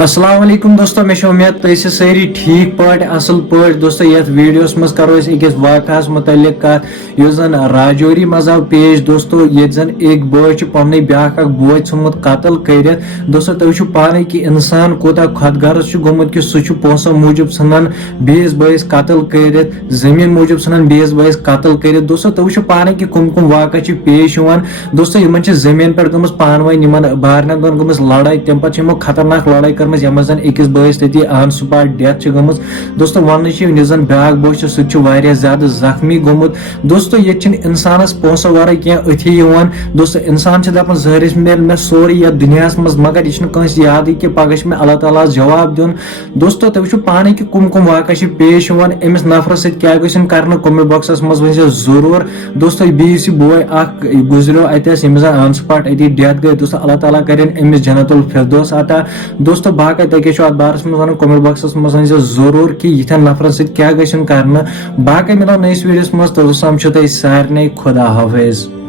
السلام علیکم دوستو میں امید تھی ساری ٹھیک پاٹ اصل پاٹ دوستو یت ویڈیوس مز کرو أکس واقعہ متعلق کت یس زن راجوری مز آو پیش دوستو یت زن ایک بوے پن بیاکھ اک بوے ژھنمت قتل کرت دوستو تُہۍ وٕچھِو پانے کہ انسان کوتاہ خود غرض گوٚمُت کہ سُہ پونسو موٗجوٗب ژھٕنان بیٚیِس بٲیِس قتل کٔرِتھ زٔمیٖن موٗجوٗب ژھٕنان بیٚیِس بٲیِس قتل کٔرِتھ دوستو تُہۍ وٕچھِو پانے کہ کم کم واقعہ چھِ پیش یِوان دوستو یِمن چھِ زٔمیٖن پٮ۪ٹھ گٔمٕژ پانہٕ ؤنۍ یِمن بارنٮ۪ن دۄن گٔمٕژ لڑٲے تمہِ پتہٕ چھِ یِمو خطرناک لڑٲے کٔرمٕژ یَتھ منٛز زن أکِس بٲیِس تٔتی آن سپاٹ ڈیتھ چھِ گٔمٕژ دوستو وننہٕ چھِ یُس زن بیاکھ بوے چھُ سُہ تہِ چھُ واریاہ زیادٕ زخمی گوٚمُت دوستو ییٚتہِ چھِنہٕ انسانس پونسو ورٲے کینٛہہ أتھی یِوان دوستو انسان چھِ دپان ظٲہرس میلہِ مےٚ سورُے یتھ دُنیاہس منٛز مگر یہِ چھُنہٕ کٲنٛسہِ یادٕے کہِ پگہہ چھُ مےٚ اللہ تعالیٰ ہس جواب دیُن دوستو تُہۍ وٕچھِو پانے کہ کم کم واقعہ چھِ پیش یِوان أمِس نفرس سۭتۍ کیاہ گژھِ یُن کرنہٕ کمنٹ باکسس منٛز ؤنۍ زیو ضروٗر دوستو بیٚیہِ یُس یہِ بوے اکھ گُزریو اتٮ۪س ییٚمِس زن آن سپاٹ أتی ڈیتھ گٔے دوستو اللہ تعالیٰ کرن أمِس جنت الفردوس عطا دوستو باقٕے تۄہہِ کیاہ چھُ اتھ بارس منٛز ونُن کمنٹ باکسس منٛز ؤنۍ زیو ضروٗر کہ یِتھٮ۪ن نفرن سۭتۍ کیاہ گژھِ یُن کرنہٕ باقٕے مِلو نٔیِس ویٖڈیوس منٛز توٚتام چھُو تۄہہِ سارنٕے خدا حافظ